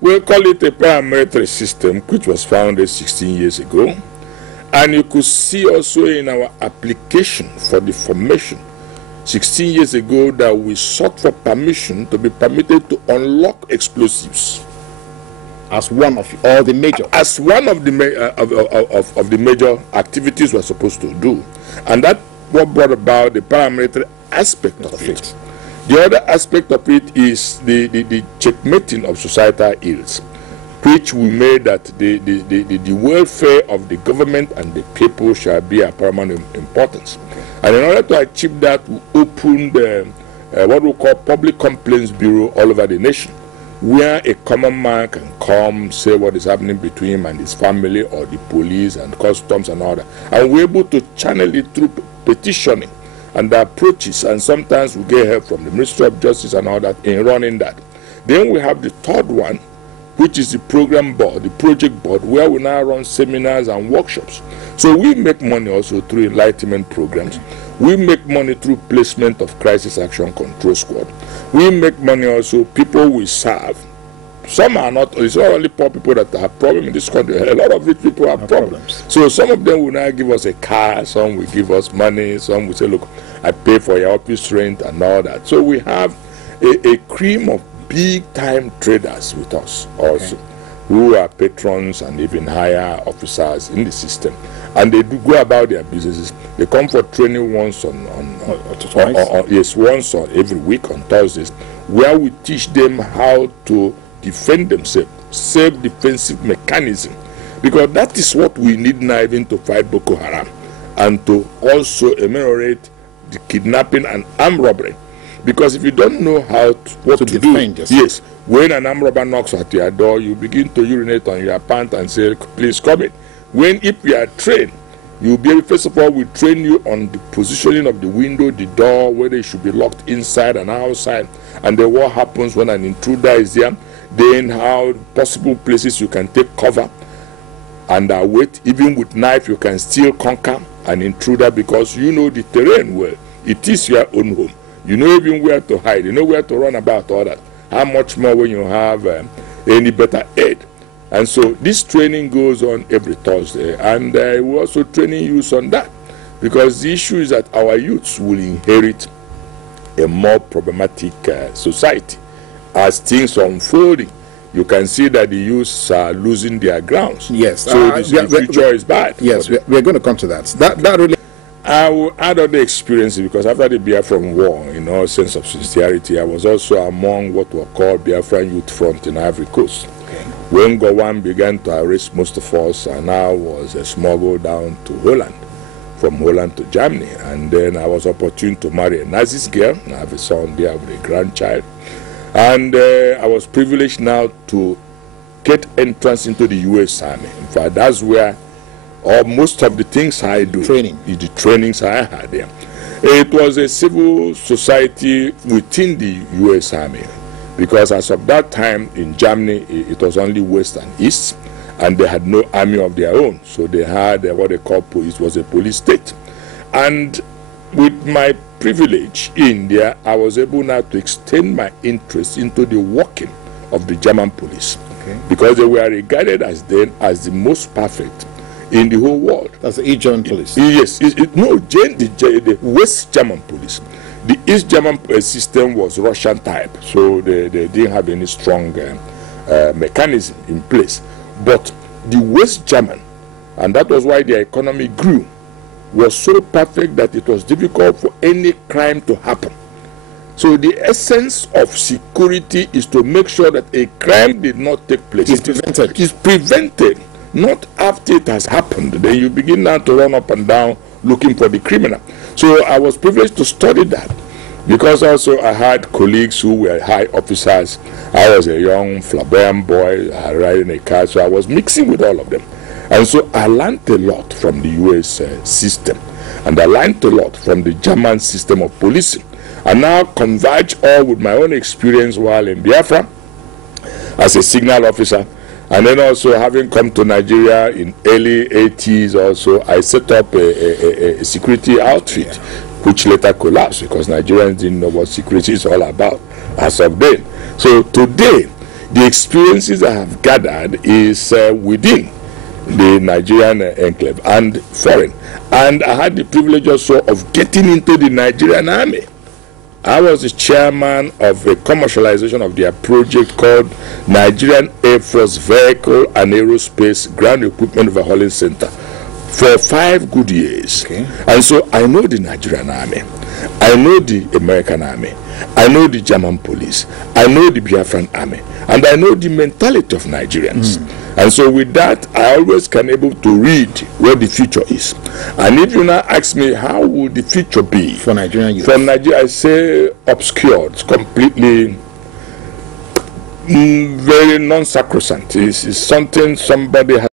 We'll call it a paramilitary system, which was founded 16 years ago. And you could see also in our application for the formation 16 years ago that we sought for permission to be permitted to unlock explosives. As one of all the major. As one of the of the major activities we're supposed to do. And that what brought about the paramilitary aspect of it. The other aspect of it is the checkmating of societal ills, which we made that the welfare of the government and the people shall be of paramount importance. And in order to achieve that, we opened what we call Public Complaints Bureau all over the nation, where a common man can come, say what is happening between him and his family, or the police and customs and all that. And we're able to channel it through petitioning and the approaches, and sometimes we get help from the Ministry of Justice and all that in running that. Then we have the third one, which is the program board, the project board, where we now run seminars and workshops. So we make money also through enlightenment programs. We make money through placement of crisis action control squad. We make money also, people we serve. Some are not, it's not only poor people that have problems in this country. A lot of rich people have problems. So some of them will now give us a car, some will give us money, some will say, look, I pay for your office rent and all that. So we have a cream of big-time traders with us also, who are patrons and even higher officers in the system. And they do go about their businesses. They come for training once once every week on Thursdays, where we teach them how to defend themselves, self-defensive mechanism, because that is what we need now even to fight Boko Haram, and to also ameliorate the kidnapping and armed robbery. Because if you don't know what to do, yes, when an armed robber knocks at your door, you begin to urinate on your pants and say, please come in. When, if you are trained, you'll be able, first of all, we train you on the positioning of the window, the door, whether it should be locked inside and outside, and then what happens when an intruder is there, then how possible places you can take cover, and wait, even with knife, you can still conquer an intruder, because you know the terrain well. It is your own home. You know even where to hide. You know where to run about, all that. How much more when you have any better aid. And so this training goes on every Thursday. And we're also training youth on that. Because the issue is that our youths will inherit a more problematic society. As things are unfolding, you can see that the youths are losing their grounds. Yes. So the future is bad. Yes, we're going to come to that. That really... I will add other experiences, because after the Biafran War, in all sense of sincerity, I was also among what were called Biafran Youth Front in Ivory Coast. When Gowon began to arrest most of us, and I was smuggled down to Holland, from Holland to Germany, and then I was opportune to marry a Nazi girl. I have a son there with a grandchild, and I was privileged now to get entrance into the U.S. Army. In fact, that's where most of the things I do, the trainings I had there. It was a civil society within the U.S. Army, because as of that time in Germany, it was only West and East, and they had no army of their own. So they had what they call police, was a police state. And with my privilege in there, I was able now to extend my interest into the working of the German police, because they were regarded as then as the most perfect in the whole world. That's the East German police? Yes. The West German police. The East German system was Russian type, so they didn't have any strong mechanism in place. But the West German, and that was why their economy grew, was so perfect that it was difficult for any crime to happen. So the essence of security is to make sure that a crime did not take place. It's prevented. Not after it has happened. Then you begin now to run up and down looking for the criminal. So I was privileged to study that, because also I had colleagues who were high officers. I was a young flamboyant boy riding a car, so I was mixing with all of them. And so I learned a lot from the US system, and I learned a lot from the German system of policing. I now converge all with my own experience while in Biafra as a signal officer. And then also, having come to Nigeria in early 80s also, I set up a security outfit, which later collapsed, because Nigerians didn't know what security is all about as of then. So today, The experiences I have gathered is within the Nigerian enclave and foreign. And I had the privilege also of getting into the Nigerian Army. I was the chairman of a commercialization of their project called Nigerian Air Force Vehicle and Aerospace Ground Equipment Overhauling Center for 5 good years. Okay. And so I know the Nigerian Army, I know the American Army, I know the German police, I know the Biafran Army, and I know the mentality of Nigerians. And so with that, I always can able to read where the future is. And if you now ask me, how would the future be For Nigerian youth. for Nigeria, I say obscured, completely very non-sacrosanct. It's something somebody has